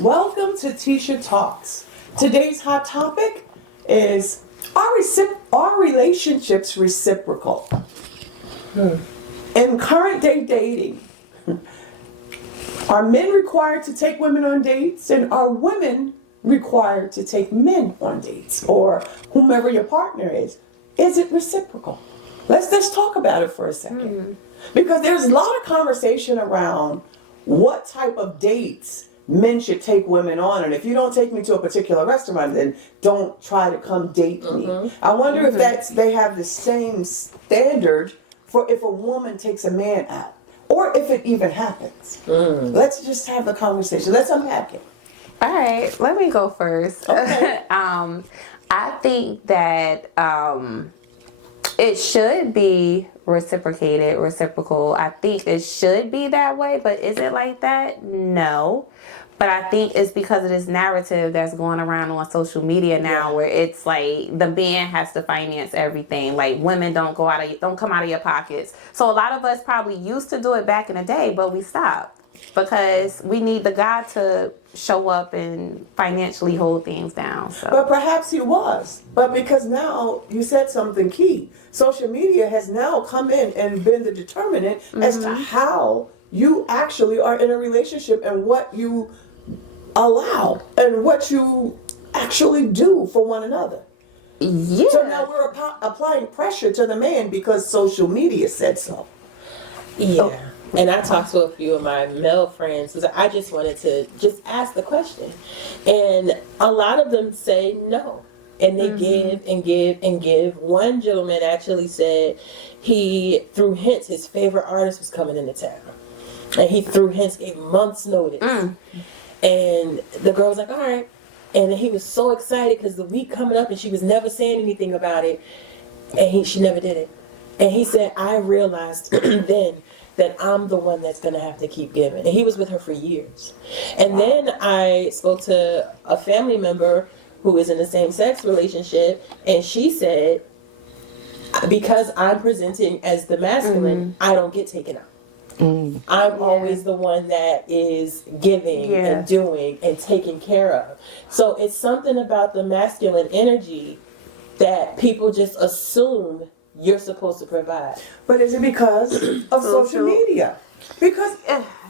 Welcome to Tisha Talks. Today's hot topic is are relationships reciprocal? In current day dating, are men required to take women on dates, and are women required to take men on dates, or whomever your partner is? Is it reciprocal? Let's talk about it for a second. Because there's a lot of conversation around what type of dates men should take women on, and if you don't take me to a particular restaurant, then don't try to come date me. I wonder if they have the same standard for if a woman takes a man out, or if it even happens. Let's just have the conversation. Let's unpack it. All right, let me go first. Okay. I think that it should be reciprocal. I think it should be that way, but is it like that? No. But I think it's because of this narrative that's going around on social media now, where it's like the man has to finance everything. Like, women don't come out of your pockets. So a lot of us probably used to do it back in the day, but we stopped because we need the guy to show up and financially hold things down. So. But perhaps he was. But because now you said something key. Social media has now come in and been the determinant as to how you actually are in a relationship and what you allow and what you actually do for one another. Yeah. So now we're applying pressure to the man because social media said so. Yeah. And I talked to a few of my male friends because I just wanted to just ask the question. And a lot of them say no. And they give and give and give. One gentleman actually said he threw hints his favorite artist was coming into town. And he threw hints, gave months notice. And the girl was like, all right. And he was so excited because the week coming up and she was never saying anything about it. And she never did it. And he said, I realized then that I'm the one that's going to have to keep giving. And he was with her for years. And then I spoke to a family member who is in the same sex relationship. And she said, because I'm presenting as the masculine, I don't get taken out. I'm always the one that is giving and doing and taking care of. So it's something about the masculine energy that people just assume you're supposed to provide. But is it because of social media? Because,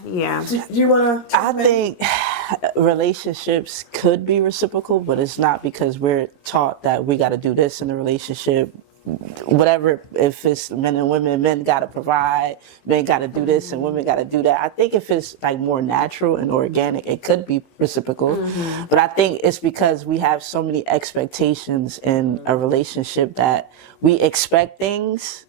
do you want to? I think relationships could be reciprocal, but it's not because we're taught that we got to do this in a relationship. Whatever, if it's men and women, men got to provide, men got to do this and women got to do that. I think if it's like more natural and organic, it could be reciprocal. But I think it's because we have so many expectations in a relationship that we expect things,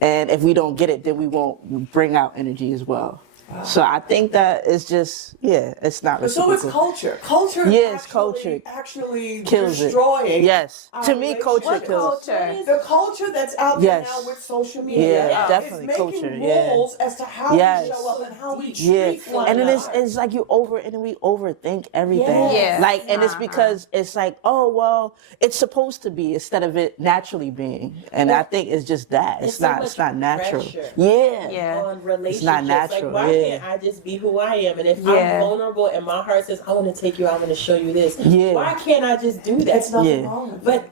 and if we don't get it, then we won't bring out energy as well. So I think that it's just, it's not reciprocal. So it's culture. Culture actually kills destroying. It. Yes. Our To me, culture kills. The culture that's out there now with social media. Yeah, definitely it's culture. making rules as to how we show up and how we treat one and another. it's like we overthink everything. Yeah. Like, and it's because it's like, oh well, it's supposed to be instead of it naturally being. And I think it's just that. It's not natural. On relationships. It's not natural. Like, why can't I just be who I am? And if I'm vulnerable and my heart says, I want to take you, I want to show you this. Why can't I just do that? It's nothing wrong with But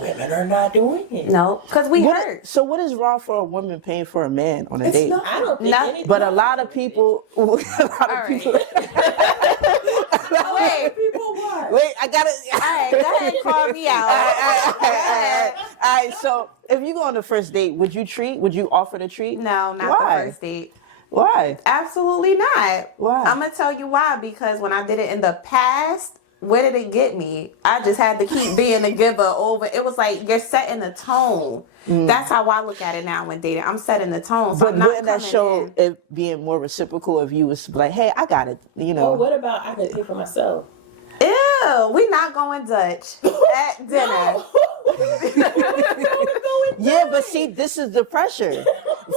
women are not doing it. No, because we hurt. So what is wrong for a woman paying for a man on a date? I don't think anything. But a lot of people, Wait, I gotta. All right, go ahead, call me out. All right, so if you go on the first date, would you offer the treat? No, not the first date. Why? Absolutely not. Why? I'm going to tell you why. Because when I did it in the past, where did it get me? I just had to keep being the giver over. It was like you're setting the tone. That's how I look at it now when dating. I'm setting the tone. So but wouldn't that show it being more reciprocal if you was like, hey, I got it, Well, what about I can pay for myself? Ew, we not going Dutch at dinner. Yeah, but see, this is the pressure.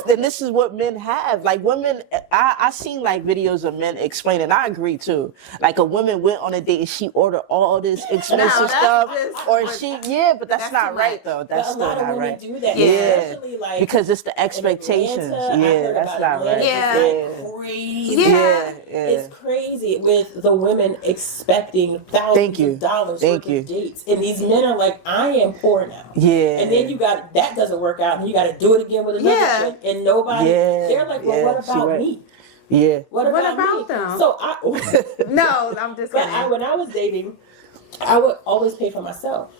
And this is what men have. Like women, I seen like videos of men explaining. I agree too. Like a woman went on a date and she ordered all this expensive stuff, or but that's not right though. That's still not right. Do that. Yeah, like because it's the expectations. Atlanta, that's not right. Crazy. Yeah. It's crazy with the women expecting thousands of dollars worth of dates, and these men are like, I am poor now. Yeah. And then that doesn't work out, and you got to do it again with another chick, and nobody. They're like, well, what about me? Yeah. What about me? them? So No, I'm just kidding. when I was dating, I would always pay for myself.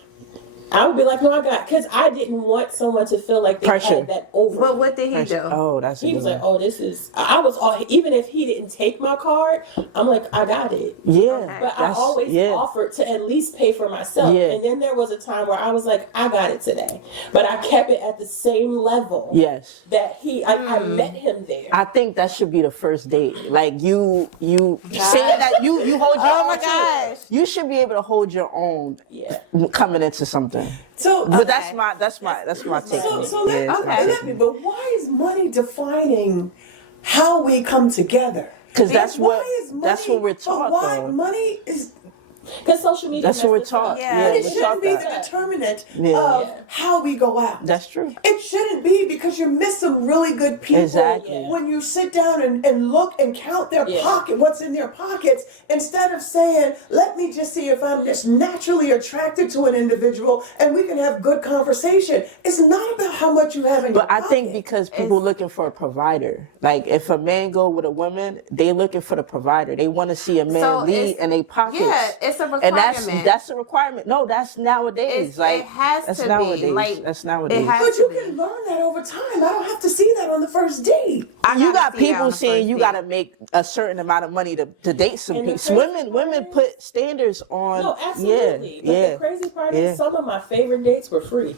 I would be like, no, I got, because I didn't want someone to feel like they had that over. But what did he do? Oh, that's He was like, oh, this is, I was all, even if he didn't take my card, I'm like, I got it. Yeah. Okay. But I always offered to at least pay for myself. Yeah. And then there was a time where I was like, I got it today. But I kept it at the same level. Yes. That I met him there. I think that should be the first date. Like you saying that you hold your own. Oh my gosh. You should be able to hold your own coming into something. So, But that's my take. So let me. But why is money defining how we come together? Because that's what we're But taught. why Though. money is? Because social media. That's what we're taught. Yeah. It we're shouldn't taught be that. the determinant of how we go out. That's true. It shouldn't be, because you miss some really good people Exactly. when you sit down and look and count their pocket, what's in their pockets, instead of saying, let me just see if I'm just naturally attracted to an individual and we can have good conversation. It's not about how much you have in your But I pocket. think because people looking for a provider. Like if a man go with a woman, they looking for the provider. They want to see a man lead in their pockets. Yeah, it's a requirement. And that's a requirement. No, that's nowadays. It has that's to nowadays. be. Like, that's nowadays. But you can learn that over time. I don't have to see that on the first date. You got people saying you got to make a certain amount of money to date some people. Women put standards on. No, absolutely. But the crazy part is some of my favorite dates were free.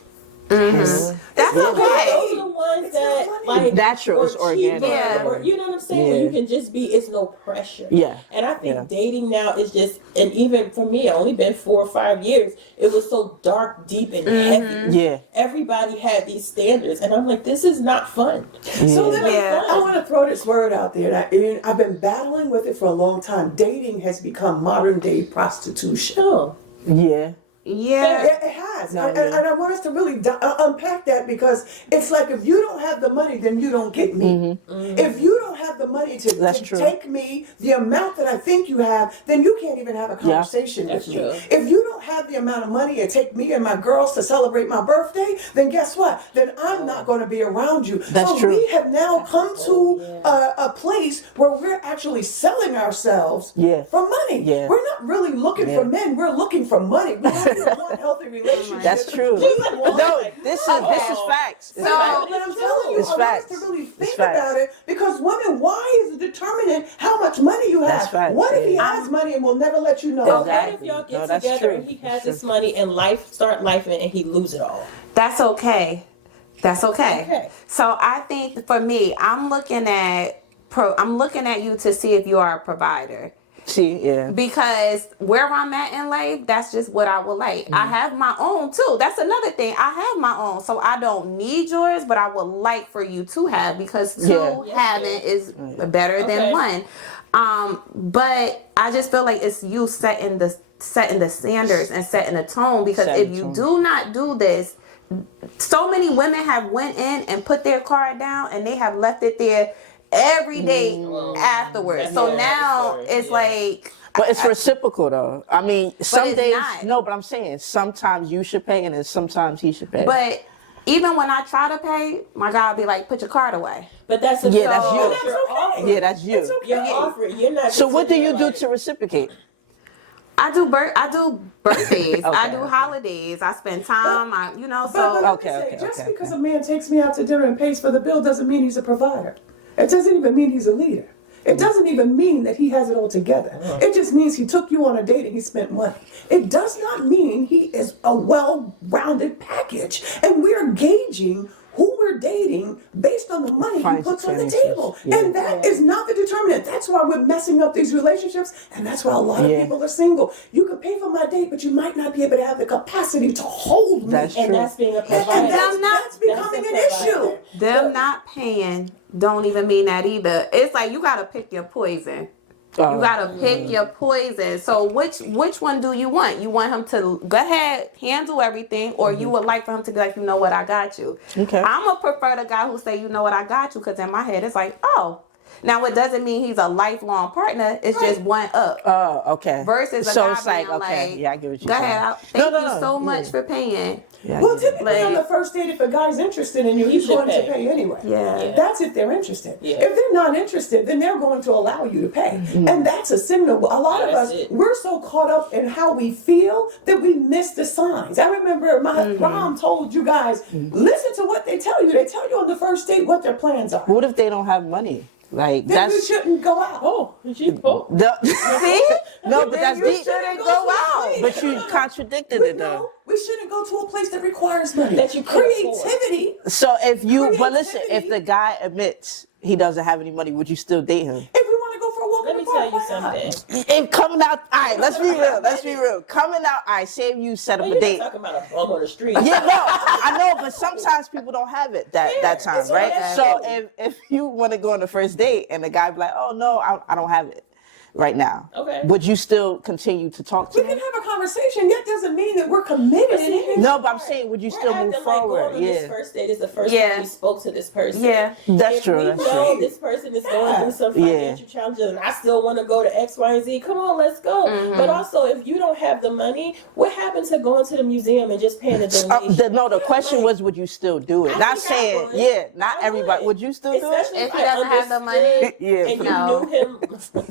That's okay. Those are the ones that like natural, it's organic. Or, you know what I'm saying? Where you can just be, it's no pressure. Yeah. And I think dating now is just, and even for me, only been 4 or 5 years, it was so dark, deep, and heavy. Yeah. Everybody had these standards, and I'm like, this is not fun. So then I want to throw this word out there. And I've been battling with it for a long time. Dating has become modern day prostitution. Oh. Yeah. Yeah. It has. And I want us to really unpack that, because it's like, if you don't have the money, then you don't get me. If you don't have the money to take me the amount that I think you have, then you can't even have a conversation with me. If you don't have the amount of money to take me and my girls to celebrate my birthday, then guess what? Then I'm not going to be around you. That's true. We have now come to a place where we're actually selling ourselves for money. Yeah. We're not really looking for men. We're looking for money. We have one healthy relationship. That's true. No, this is facts. So, but I'm telling you, It's I want us facts. to really think It's facts. about it, because women, why is it determinant how much money you have? That's facts. What if he has money and will never let you know? What if y'all get together and he has this money and start life and he lose it all? That's okay. That's okay. So I think for me, I'm looking at you to see if you are a provider. Because where I'm at in life, that's just what I would like. I have my own too. That's another thing. I have my own, so I don't need yours, but I would like for you to have, because two having is better than one. But I just feel like it's you setting the standards and setting the tone, because if you do not do this, so many women have went in and put their card down and they have left it there every day afterwards. So now it's like. But it's reciprocal though. I mean, some days, not. no, but I'm saying sometimes you should pay and then sometimes he should pay. But even when I try to pay, my guy will be like, put your card away. But that's that's you. That's you. You're offering. You're not. So what do you do to reciprocate? I do birthdays. I do holidays. I spend time. Just because a man takes me out to dinner and pays for the bill doesn't mean he's a provider. It doesn't even mean he's a leader. It doesn't even mean that he has it all together. It just means he took you on a date and he spent money. It does not mean he is a well-rounded package. And we're gauging who we're dating based on the money he puts on the table. And that is not the determinant. That's why we're messing up these relationships, and that's why a lot of people are single. You could pay for my date, but you might not be able to have the capacity to hold me. That's true. And that's being a provider. And that's becoming an issue. Them not paying don't even mean that either. It's like you gotta pick your poison. You gotta pick your poison. So which one do you want? You want him to go ahead, handle everything, or you would like for him to be like, you know what, I got you. Okay. I'm gonna prefer the guy who say, you know what, I got you, because in my head it's like, oh, Now, it doesn't mean he's a lifelong partner. It's just one up. Oh, okay. Versus a so guy it's like, being okay, like, yeah, I get what you're go saying. ahead, thank you so much yeah. for paying. Yeah, I Well, get it. typically on the first date, if a guy's interested in you, he's should going pay. to pay anyway. Yeah. That's if they're interested. Yeah. If they're not interested, then they're going to allow you to pay. And that's a signal. A lot of That's us, it. we're so caught up in how we feel that we miss the signs. I remember my mom told you guys, listen to what they tell you. They tell you on the first date what their plans are. What if they don't have money? Like Then you that's shouldn't go out. Oh, See? no, but Then that's you deep. shouldn't Go go to a out. place. But you contradicted We it though. know we shouldn't go to a place that requires money. That you can't afford. Creativity. So if you, but listen, Creativity. if the guy admits he doesn't have any money, would you still date him? If we want to go for a walk let in me the park, tell you why not? something. If coming out, all right, let's be real. Let's be real. Coming out, all right, say you set up Well, a you're date. not talking about a bum on the street. Yeah, no, I know, but sometimes people don't have it that time, it's right? whatever. So if you want to go on the first date and the guy be like, oh no, I don't have it right now. Okay. Would you still continue to talk to We can him? have a conversation, yet doesn't mean that we're committed. But see, No, but I'm saying, would you still move forward? Like, going on this Yeah, first date is the first Yeah. time we spoke to this person. Yeah. that's If true. we That's know true. this person is going through some financial challenges and I still want to go to X, Y, and Z, come on, let's go. But also, if you don't have the money, what happened to going to the museum and just paying a donation? The question was, would you still do it? I Not think I saying, would. yeah, not I everybody. would. Would you still do it? Especially If he I doesn't have the money, understood Yeah, and you no. knew him. But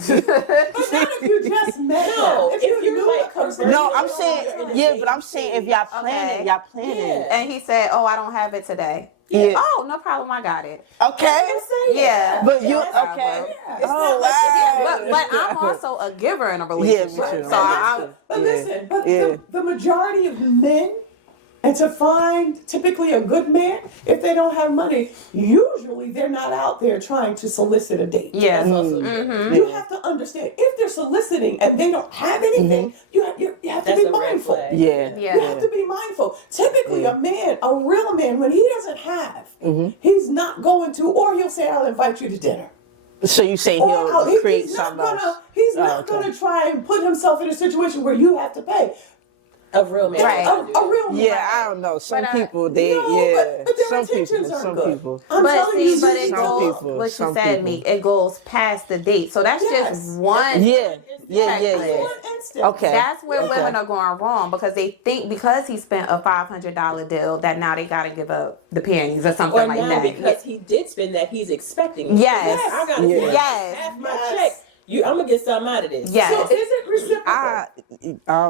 not if you just met No, them. if you're knew like the person- conversing- No, I'm saying, yeah, but I'm saying if y'all planning, Okay. y'all planning. Yeah. And he said, oh, I don't have it today. Yeah. Oh, no problem. I got it. Okay. Yeah. But you That's how it okay? works. It's Oh not like- wow. But I'm also a giver in a Yeah, relationship. me too. So I, But Yeah. listen, but Yeah. the majority of men, and to find typically a good man, if they don't have money, usually they're not out there trying to solicit a date. yeah. That's also You have to understand, if they're soliciting and they don't have anything, you have to That's be a red mindful. flag. Yeah. Yeah. You have to be mindful. Typically, a real man, when he doesn't have, he's not going to, or he'll say, I'll invite you to dinner. So you say Or he'll create he's not something else? gonna, he's Oh, not okay. gonna try and put himself in a situation where you have to pay. a real man. Right. A real man. Yeah, I don't know. Some But, people, they, No, yeah. but their Some intentions people, aren't some good. people. I'm But telling see, you, but it Some goes, people, what you some said me, people. it goes past the date. So that's Yes. just one. Yeah, yeah, That's yeah. one instance. Okay. That's where Okay. women are going wrong because they think because he spent a $500 deal that now they got to give up the pennies or something Or like now that. because he did spend that, he's expecting it. Yes. I gotta Yeah. get Yes. half my Yes. check. I'm gonna get something out of this. Yes. So is it reciprocal?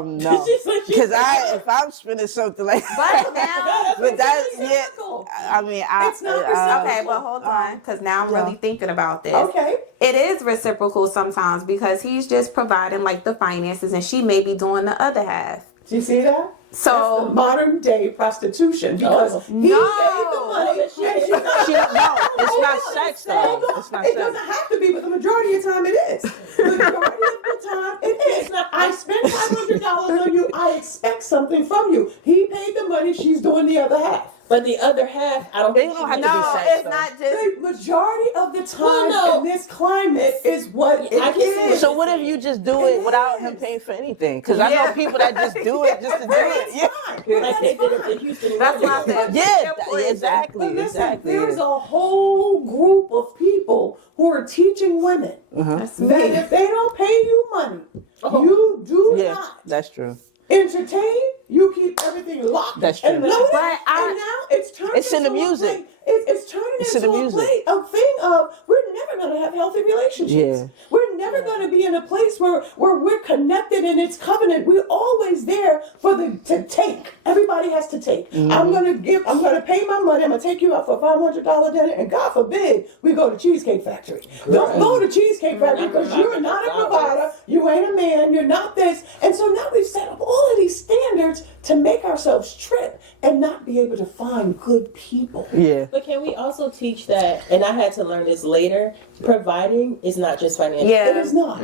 No. Because if I'm spending something like But now, but that's, It's yeah. reciprocal. I mean, It's not reciprocal. okay, but hold on, because now I'm really thinking about this. Okay. It is reciprocal sometimes because he's just providing like the finances and she may be doing the other half. Do you see that? So- That's the modern day prostitution because he No. gave the money and She- she's not. no, it's not sex though. Hold on. It's not It sex. doesn't have to be, but the majority of the time it is. The majority of the time it is. I spent $500 on you. I expect something from you. He paid the money. She's doing the other half. But the other half, I don't They think don't she have to needs be No, sex, it's though. not just. The majority of the time Well, no. in this climate is what it I can see is. So what if you just do it without him paying for anything? Because I know Yeah. people that just do it just to do it. Yeah. Fine. like they did at the Houston. That's why I said. Yeah, poison. exactly, But listen, exactly. there's a whole group of people who are teaching women That's that me. if they don't pay you money, you do Yeah, not that's true. entertain. You keep everything locked That's true. and loaded. But and now it's turning It's in the into a music. play. It's turning It's in into the a music. play, a thing of we're never going to have healthy relationships. Yeah. We're never going to be in a place where we're connected and it's covenant. We're always there for to take. Everybody has to take. Mm-hmm. I'm going to pay my money. I'm going to take you out for a $500 dinner. And God forbid we go to Cheesecake Factory. Don't go to Cheesecake Factory because you're not a provider. You ain't a man. You're not this. And so now we've set up all of these standards to make ourselves trip and not be able to find good people. Yeah. But can we also teach that, and I had to learn this later, providing is not just financial. It Yeah. is not.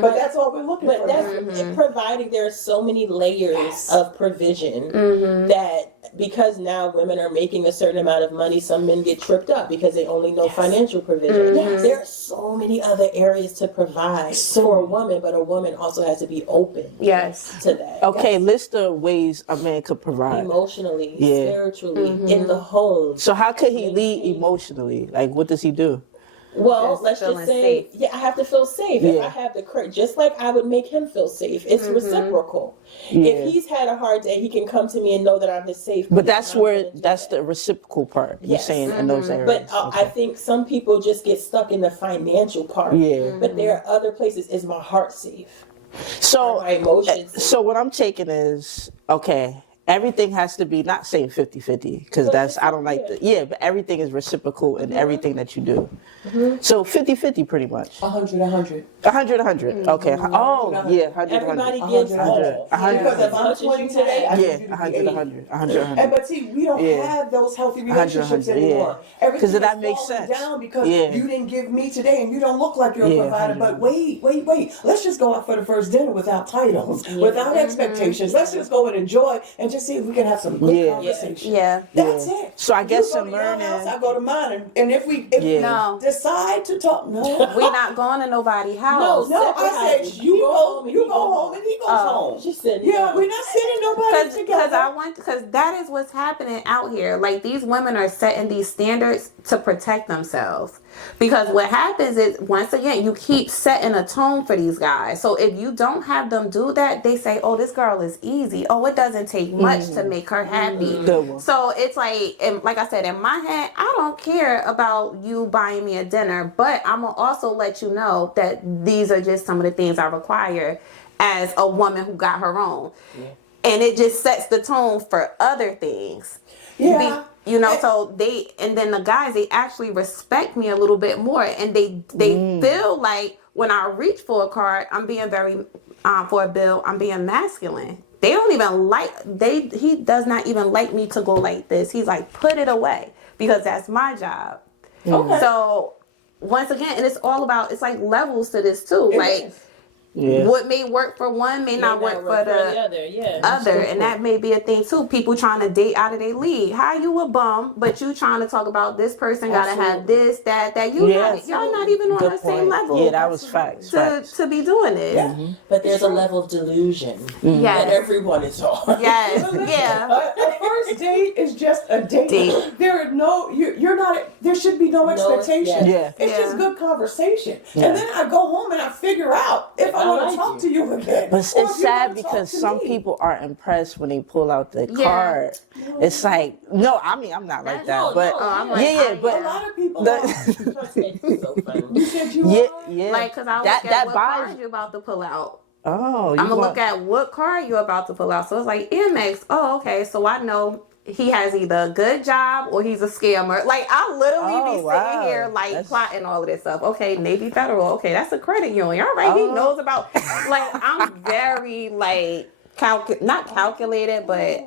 But that's all we're looking But for. that's providing. There are so many layers Yes. of provision that because now women are making a certain amount of money, some men get tripped up because they only know financial provision. There are so many other areas to provide for a woman, but a woman also has to be open Yes. to that. Okay, list the ways a man could provide. Emotionally, Yeah. spiritually, in the home. So how could he lead emotionally? Like, what does he do? Well, Just let's just feeling say, safe. yeah, I have to feel safe. If Yeah. I have the courage, just like I would make him feel safe. It's reciprocal. Yeah. If he's had a hard day, he can come to me and know that I'm his safe. But place, that's and I'm where gonna do that's that. the reciprocal part. You're Yes. saying in those areas. But I think some people just get stuck in the financial part. Yeah. But there are other places. Is my heart safe? So, Are my emotions? so what I'm taking is, okay, everything has to be, not saying 50-50, because But that's, it's- I don't like yeah. the, yeah, but everything is reciprocal in everything that you do. So 50-50 pretty much. 100. 100. Okay. Oh, yeah, 100. Everybody 100. gives all. 100. Because if As I'm much as 20 you today, I have. need Yeah, you to be 100, 80. 100. And but see, we don't Yeah. have those healthy 100, relationships 100, anymore. yeah. Everything 'Cause that is makes falling sense. down because Yeah. you didn't give me today, and you don't look like you're a Yeah, provider. 100. But wait. Let's just go out for the first dinner without titles, without expectations. Let's just go and enjoy and just see if we can have some good Yeah. conversation. Yeah. That's Yeah. it. So I guess you go in to your house, learning- I go to mine, and if we Yeah. No. decide to talk, no. We not going to nobody's house. No, Separate I said houses. you He go home and you he go go home and he goes home. She said, Yeah, no. we're not sending nobody together. Because that is what's happening out here. Like, these women are setting these standards to protect themselves. Because what happens is, once again, you keep setting a tone for these guys. So if you don't have them do that, they say, oh, this girl is easy. Oh, it doesn't take much to make her happy. Good one. So it's like, and like I said, in my head, I don't care about you buying me a dinner, but I'm going to also let you know that these are just some of the things I require as a woman who got her own. And it just sets the tone for other things. Yeah. You know, so and then the guys, they actually respect me a little bit more, and they feel like when I reach for a card, I'm being very, for a bill, I'm being masculine. They don't even he does not even like me to go like this. He's like, put it away, because that's my job. Okay. So once again, and it's all about, it's like levels to this too. Like, is. Yeah. what may work for one may not work for the other. Yeah. other, and that may be a thing too. People trying to date out of their league. How you a bum, but you trying to talk about this person gotta have this, that you Yeah. y'all not even on Good the same point. level. Yeah, that was facts. to be doing this. Yeah. But there's a level of delusion that Yes. everyone is on. Yes. Listen, Yeah. A first date is just a date. Date. There are no you're not. There should be no expectation. Yeah. It's Yeah. just good conversation. Yeah. And then I go home and I figure out if I I want like to talk you. to you again. But or it's if you sad wanna talk because to some me. people are impressed when they pull out the Yeah. card. It's like, no, I mean, I'm not like that, No, but no, I'm like, yeah, I- A but lot of people the- are. Trust me, it's so funny. You said you yeah, are? yeah. Like, cause I that look at what buys. card you about to pull out. Oh, you I'm gonna want- look at what card you about to pull out. So it's like Amex. Oh, okay. So I know he has either a good job or he's a scammer. Like, I literally be wow. sitting here like That's- plotting all of this stuff. Okay, Navy Federal. Okay, that's a credit union. All right, he Oh. knows about. Like, I'm very like not calculated, but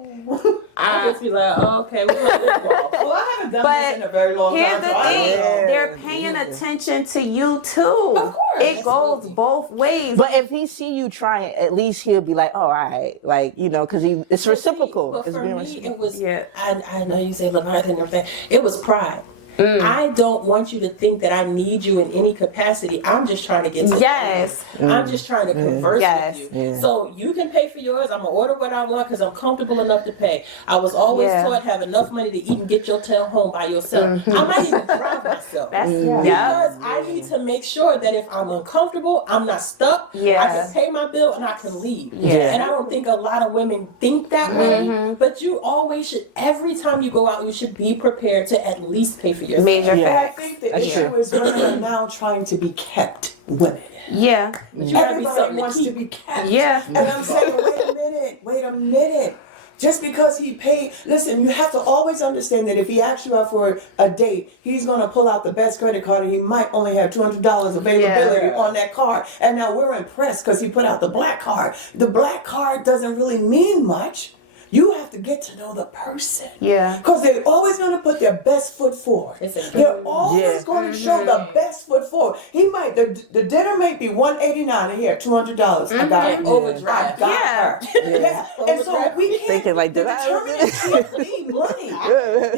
I just be like, oh, okay, we're on this wall. Well, I haven't done But this in a very long here's time. the so I thing: don't know. they're paying attention to you too. Of course. It goes both ways. But if he see you trying, at least he'll be like, "Oh, all right," like because it's reciprocal. But It's for being me, reciprocal. it was. Yeah. I know you say Leviathan and everything. It was pride. I don't want you to think that I need you in any capacity. I'm just trying to get to Yes. know you. I'm just trying to converse Yes. with you. Yeah. So you can pay for yours. I'm gonna order what I want because I'm comfortable enough to pay. I was always Yeah. taught have enough money to eat and get your tail home by yourself. I might even drive myself. That's Yeah. yeah. Because I need to make sure that if I'm uncomfortable, I'm not stuck. Yeah. I can pay my bill and I can leave. Yeah. And I don't think a lot of women think that way. But you always should, every time you go out, you should be prepared to at least pay for yourself. Major But I facts. think the That's issue true. is women are now trying to be kept women. Yeah. But you gotta be Everybody something to wants to keep. be kept. Yeah. And I'm saying, wait a minute. Just because he paid, listen, you have to always understand that if he asks you out for a date, he's going to pull out the best credit card and he might only have $200 availability Yeah. on that card. And now we're impressed because he put out the black card. The black card doesn't really mean much. You have to get to know the person. Yeah. Because they're always going to put their best foot forward. It's a- They're always Yeah. going to show the best foot forward. He might, the dinner may be $189 and here, $200. I got it. Overdraft. I got Yeah. her. Yeah. And so we can't Thinking like, the did I- determinant can't be money.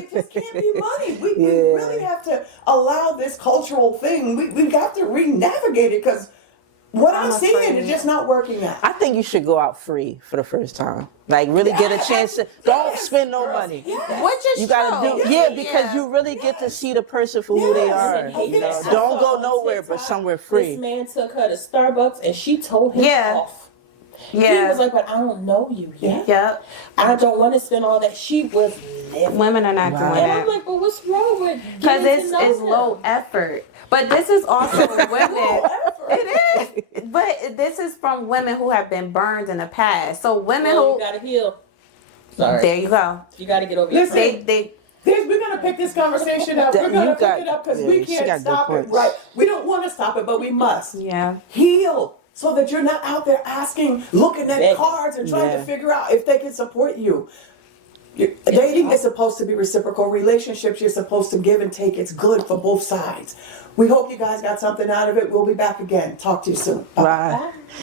It just can't be money. We Yeah. really have to allow this cultural thing. We got to re-navigate it because what I'm saying is just not working out. I think you should go out free for the first time. Like really get a chance to don't spend no money. Which is You gotta true. do because you really get to see the person for who they are. You know, don't go nowhere but somewhere This free. man took her to Starbucks and she told him Yeah. off. Yeah. He was like, but I don't know you yet. Yep. I don't want to spend all that. She was living. Women are not doing And that. I'm like, but what's wrong with Because getting to it's know low him? effort. But this is also women. It is. But this is from women who have been burned in the past. So women Well, who you gotta heal. Sorry. there you go. You gotta get over your Listen, They we're gonna pick this conversation up. We're gonna pick it up because we she can't got good stop it, points. right? We don't want to stop it, but we must. yeah. Heal so that you're not out there asking, looking at Begging. cards and trying to Yeah. figure out if they can support you. Dating is supposed to be reciprocal. Relationships, you're supposed to give and take. It's good for both sides. We hope you guys got something out of it. We'll be back again. Talk to you soon. Bye. Bye.